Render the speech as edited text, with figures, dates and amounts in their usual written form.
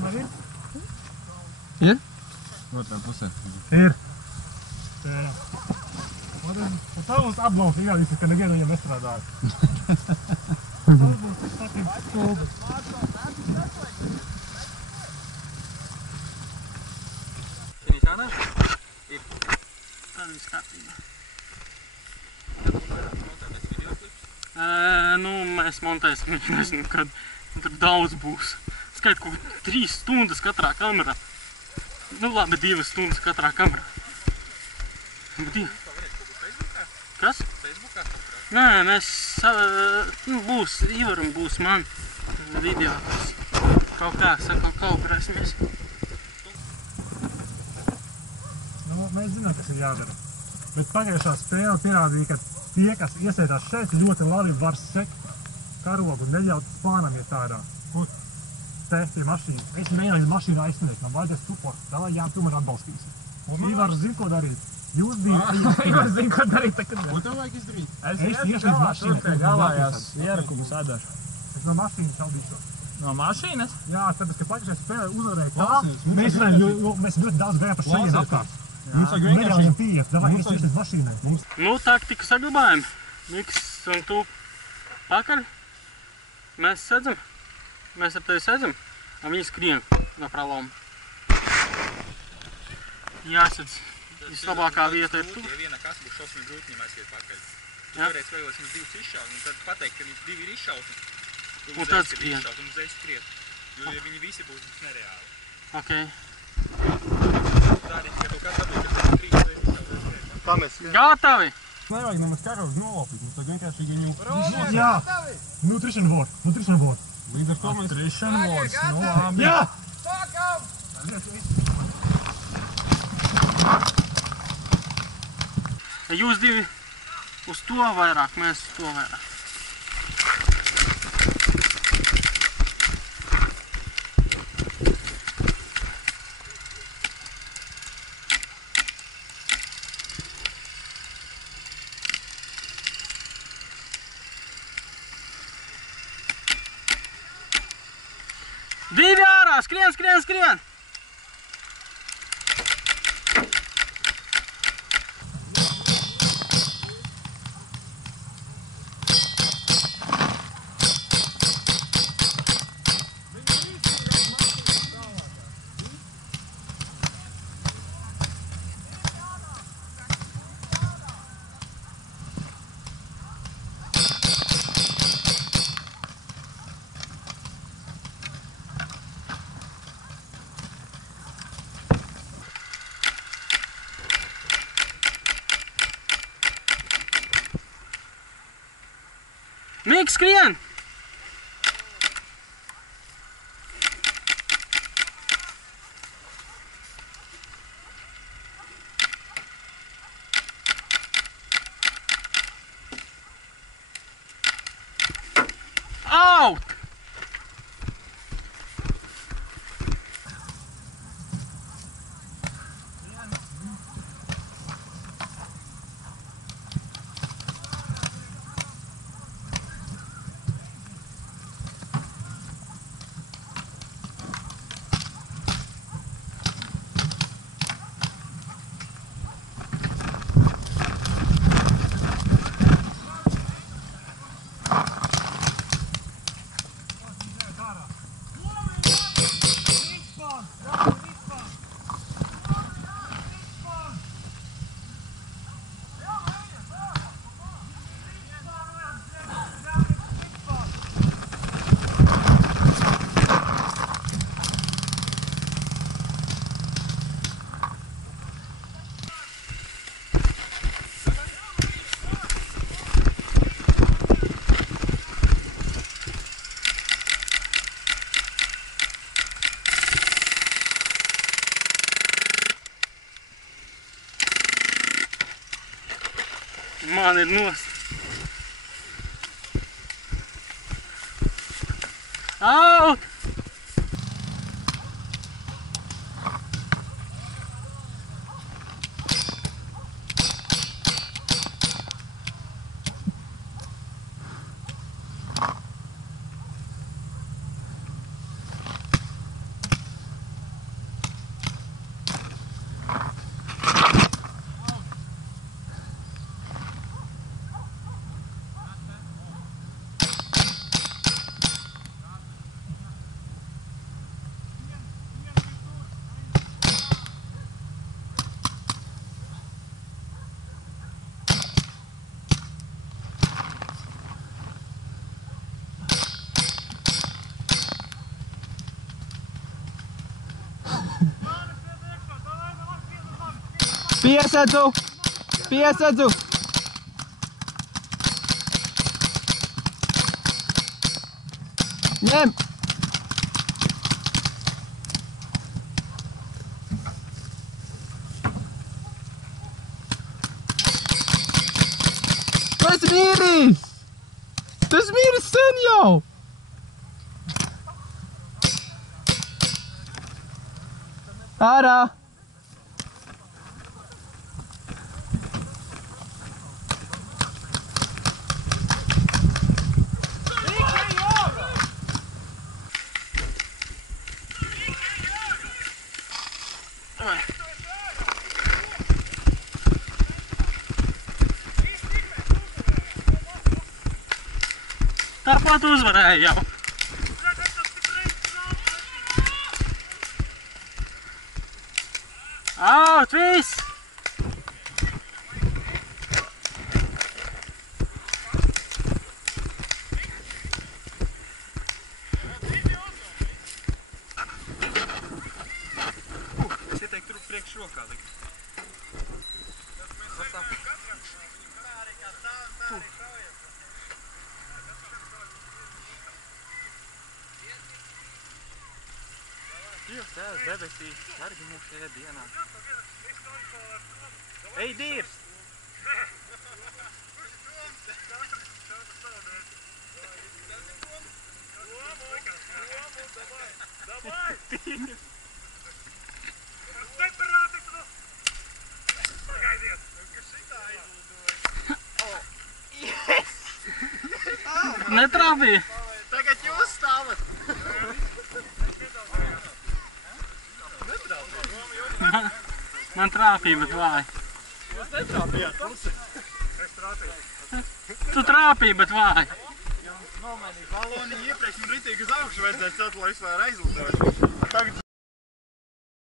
Tomēr ir? Ir? Otrā pusē. Ir. Jā. Un tā mums apbalsts izrādīsies, ka nevienu viņam nestrādāja. Tas būs fucking stulbis. Šī tādā? Ir. Tad viss kārtībā. Nu, mēs montēsim, nezinu, kad tur daudz būs. Skait, kaut 3 stundas katrā kamerā. Nu labi, 2 stundas katrā kamerā. Kas? Facebookā? Nē, mēs būs, Ivaram būs man video, kas kaut kā kalkurēsimies. Nu, mēs zinām, kas ir jādara. Bet pagājušā spēle pierādīja, ka tie, kas iesēdās šeit, ļoti labi var sekt karogu un neļaut spānam iet ārā. Kur? Te, pie mašīnas. Es mēģināju mašīnu aizsniegt, man vajadzēs suport. Davai, jā, tu man atbalstīsi. Ivars zin, ko darīt. Jūs divi ejat. Ivars zin, ko darīt. Ko tev vajag izdarīt? Es iešu līdz mašīnai. Tur galājās ierakumus ēdašu. Es no mašīnas šaudīšos. No mašīnas? Jā, tāpēc, ka pagājušajā spēlē uzvarēja tā. Mēs ļoti daudz gājām pa šajien apkārt. Mums vajag vienkārši... Neļaujam pieiet. Davai, es iešu līdz mašīnai. Nu, taktiku saglabājam. Miks un tu pakaļ. Mēs sēdzam. Mēs ar tevi sēdzam. Un viņi skrien no praloma. Jāsadz. Vislabākā vieta ir tu. Ja viena kas būs šausmīgi grūti viņam aiziet pakaļ. Tu toreiz vēlos viņus 2 izšaut, un tad pateikt, ka viņus 2 ir izšauti. Un tad skrien. Un uzreiz skriet. Jo ja viņi visi būs nereāli. Ok. Tā arī, ka tu kāds dabūj, ka tev 3 uzreiz izšaut. Kā mēs skrien? Gatavi! Nevajag nemaz karogu nolopīt, mums tad vienkārši viņu... Jā! Nutrition board. Līdz ar to mēs... Nutrition boards, nu labi. Jā! Jūs divi uz to vairāk, mēs uz to vairāk. Divi ārā! Skrien! Miks, skrien! Out! Man ir nost. Out! Piesedzu! Piesedzu! Ņem! Tu esi mīris! Tu esi mīris sen jau! Ārā! Tāpat uzvarēja jau. Out, viss! Es ieteiktu tur priekš rokā likt. Dievs, tēvs debesīs, sargi mūs šajā dienā. Ej, Dīrs! Netrāpīja! Tagad jūs stāvat! Man trāpīja, bet vāji. Jūs netrāpījāt pusi. Tu trāpīji, bet vāji. Nomainīt baloni iepriekš, man ritīgi uz augšu vajadzēja celt, lai vispār aizlidoju. Tagad